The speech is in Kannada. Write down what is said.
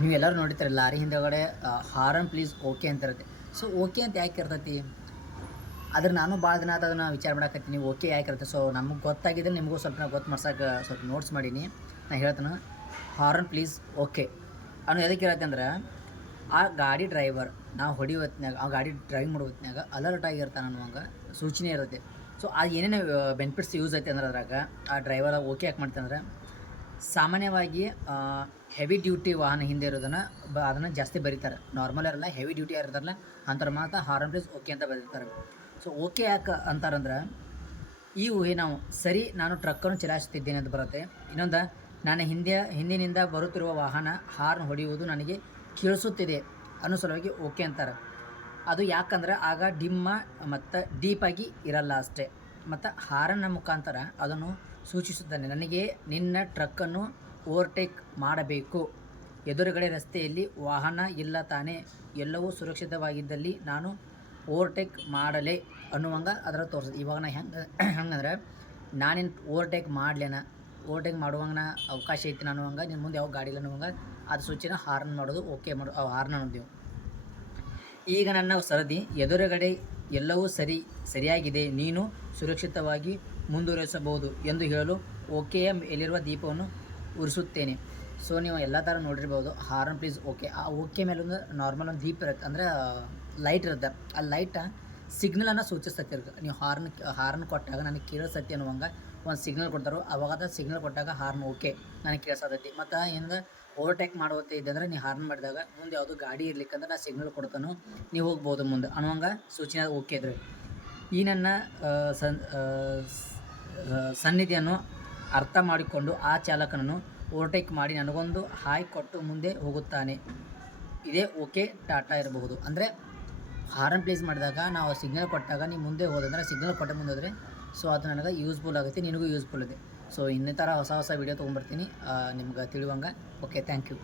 ನೀವೆಲ್ಲರೂ ನೋಡಿರ್ತೀರಿ ಲಾರಿ ಹಿಂದೆಗಡೆ ಹಾರನ್ ಪ್ಲೀಸ್ ಓಕೆ ಅಂತ ಇರುತ್ತೆ. ಸೊ ಓಕೆ ಅಂತ ಯಾಕೆ ಇರ್ತೈತಿ? ಆದ್ರೆ ನಾನು ಭಾಳ ದಿನ ಆದ ಅದನ್ನು ವಿಚಾರ ಮಾಡಕತ್ತೀನಿ ಓಕೆ ಯಾಕೆ ಇರುತ್ತೆ. ಸೊ ನಮಗೆ ಗೊತ್ತಾಗಿದ್ರೆ ನಿಮಗೂ ಸ್ವಲ್ಪ ನಾವು ಗೊತ್ತು ಮಾಡ್ಸೋಕೆ ಸ್ವಲ್ಪ ನೋಟ್ಸ್ ಮಾಡೀನಿ. ನಾನು ಹೇಳ್ತೀನಿ ಹಾರನ್ ಪ್ಲೀಸ್ ಓಕೆ ಅನ್ನೋ ಎದಕ್ಕೆ ಇರತ್ತೆ ಅಂದ್ರೆ, ಆ ಗಾಡಿ ಡ್ರೈವರ್ ನಾವು ಹೊಡಿ ಹೊತ್ನ್ಯಾಗ, ಆ ಗಾಡಿ ಡ್ರೈವಿಂಗ್ ಮಾಡೋ ಹೊತ್ನ್ಯಾಗ ಅಲರ್ಟ್ ಆಗಿರ್ತಾನೆ ಅನ್ನುವಂಗೆ ಸೂಚನೆ ಇರುತ್ತೆ. ಸೊ ಅದು ಏನೇನು ಬೆನಿಫಿಟ್ಸ್ ಯೂಸ್ ಐತೆ ಅಂದ್ರೆ ಅದ್ರಾಗ ಆ ಡ್ರೈವರ್ ಓಕೆ ಯಾಕೆ ಮಾಡ್ತಾನೆ ಅಂದ್ರೆ, ಸಾಮಾನ್ಯವಾಗಿ ಹೆವಿ ಡ್ಯೂಟಿ ವಾಹನ ಹಿಂದೆ ಇರೋದನ್ನು ಅದನ್ನು ಜಾಸ್ತಿ ಬರೀತಾರೆ. ನಾರ್ಮಲ್ ಇರಲ್ಲ, ಹೆವಿ ಡ್ಯೂಟಿ ಇರ್ತಾರಲ್ಲ ಅಂಥವ್ರು ಮಾತ್ರ ಹಾರನ್ ಪ್ಲೀಸ್ ಓಕೆ ಅಂತ ಬರೀತಾರೆ. ಸೊ ಓಕೆ ಯಾಕೆ ಅಂತಾರಂದ್ರೆ, ಈ ಊಹೆ ನಾವು ಸರಿ ನಾನು ಟ್ರಕ್ಕನ್ನು ಚಲಾಯಿಸುತ್ತಿದ್ದೇನೆ ಅಂತ ಬರುತ್ತೆ. ಇನ್ನೊಂದು, ನಾನು ಹಿಂದಿನಿಂದ ಬರುತ್ತಿರುವ ವಾಹನ ಹಾರ್ನ್ ಹೊಡೆಯುವುದು ನನಗೆ ಕೇಳಿಸುತ್ತಿದೆ ಅನ್ನೋ ಸಲುವಾಗಿ ಓಕೆ ಅಂತಾರೆ. ಅದು ಯಾಕಂದ್ರೆ ಆಗ ಡಿಮ್ಮ ಮತ್ತು ಡೀಪಾಗಿ ಇರಲ್ಲ ಅಷ್ಟೇ. ಮತ್ತು ಹಾರನ್ನ ಮುಖಾಂತರ ಅದನ್ನು ಸೂಚಿಸುತ್ತಾನೆ, ನನಗೆ ನಿನ್ನ ಟ್ರಕ್ಕನ್ನು ಓವರ್ಟೇಕ್ ಮಾಡಬೇಕು, ಎದುರುಗಡೆ ರಸ್ತೆಯಲ್ಲಿ ವಾಹನ ಇಲ್ಲ ತಾನೇ, ಎಲ್ಲವೂ ಸುರಕ್ಷಿತವಾಗಿದ್ದಲ್ಲಿ ನಾನು ಓವರ್ಟೇಕ್ ಮಾಡಲೇ ಅನ್ನುವಂಗೆ ಅದರ ತೋರಿಸ್ತದೆ. ಇವಾಗ ನಾ ಹೆಂಗಂದ್ರೆ ನಾನಿನ್ನು ಓವರ್ಟೇಕ್ ಮಾಡುವಂಗೆ ಅವಕಾಶ ಐತಿ ಅನ್ನುವಂಗೆ, ನಿನ್ನ ಮುಂದೆ ಯಾವ ಗಾಡಿ ಇಲ್ಲ ಅನ್ನುವಂಗೆ ಅದು ಸೂಚನೆ ಹಾರ್ನ್ ಮಾಡೋದು ಓಕೆ ಹಾರ್ನ್ ಅನ್ನೋದು. ಈಗ ನನ್ನ ಸರದಿ ಎದುರುಗಡೆ ಎಲ್ಲವೂ ಸರಿಯಾಗಿದೆ, ನೀನು ಸುರಕ್ಷಿತವಾಗಿ ಮುಂದುವರಿಸಬಹುದು ಎಂದು ಹೇಳಲು ಓಕೆಯ ಮೇಲಿರುವ ದೀಪವನ್ನು ಉರಿಸುತ್ತೇನೆ. ಸೊ ನೀವು ಎಲ್ಲ ಥರ ನೋಡಿರ್ಬೋದು ಹಾರನ್ ಪ್ಲೀಸ್ ಓಕೆ. ಆ ಓಕೆ ಮೇಲೆ ಒಂದು ನಾರ್ಮಲ್ ಒಂದು ದೀಪ ಇರುತ್ತೆ, ಅಂದರೆ ಲೈಟ್ ಇರುತ್ತೆ. ಆ ಲೈಟ ಸಿಗ್ನಲನ್ನು ಸೂಚಿಸ್ತೈತಿ. ನೀವು ಹಾರ್ನ್ ಕೊಟ್ಟಾಗ ನನಗೆ ಕೇಳಿಸ್ತೈತಿ ಅನ್ನುವಂಗೆ ಒಂದು ಸಿಗ್ನಲ್ ಕೊಡ್ತಾರೋ, ಅವಾಗ ಅದು ಸಿಗ್ನಲ್ ಕೊಟ್ಟಾಗ ಹಾರ್ನ್ ಓಕೆ ನನಗೆ ಕೇಳಿಸ್ತೈತಿ. ಮತ್ತು ಏನಂದ್ರೆ ಓವರ್ಟೇಕ್ ಮಾಡುವಂತೆ ಇದ್ದಂದ್ರೆ ನೀವು ಹಾರ್ನ್ ಮಾಡಿದಾಗ ಮುಂದೆ ಯಾವುದು ಗಾಡಿ ಇರ್ಲಿಕ್ಕಂದ್ರೆ ನಾ ಸಿಗ್ನಲ್ ಕೊಡ್ತಾನೋ ನೀವು ಹೋಗ್ಬೋದು ಮುಂದೆ ಅನ್ನುವಂಗೆ ಸೂಚನೆ ಓಕೆ ಇದ್ರೆ. ಈ ನನ್ನ ಸನ್ನಿಧಿಯನ್ನು ಅರ್ಥ ಮಾಡಿಕೊಂಡು ಆ ಚಾಲಕನನ್ನು ಓವರ್ಟೇಕ್ ಮಾಡಿ ನನಗೊಂದು ಹಾಯ್ ಕೊಟ್ಟು ಮುಂದೆ ಹೋಗುತ್ತಾನೆ. ಇದೇ ಓಕೆ ಟಾಟಾ ಇರಬಹುದು. ಅಂದರೆ ಹಾರನ್ ಪ್ಲೇಸ್ ಮಾಡಿದಾಗ ನಾವು ಸಿಗ್ನಲ್ ಕೊಟ್ಟಾಗ ನೀವು ಮುಂದೆ ಹೋದಂದ್ರೆ, ಸಿಗ್ನಲ್ ಕೊಟ್ಟ ಮುಂದೆ ಹೋದರೆ ಸೊ ಅದು ನನಗೆ ಯೂಸ್ಫುಲ್ ಆಗುತ್ತೆ, ನಿನಗೂ ಯೂಸ್ಫುಲ್ ಇದೆ. ಸೊ ಇನ್ನೇ ಥರ ಹೊಸ ವೀಡಿಯೋ ತೊಗೊಂಬರ್ತೀನಿ ನಿಮ್ಗೆ ತಿಳಿಯುವಂಗೆ. Okay, thank you.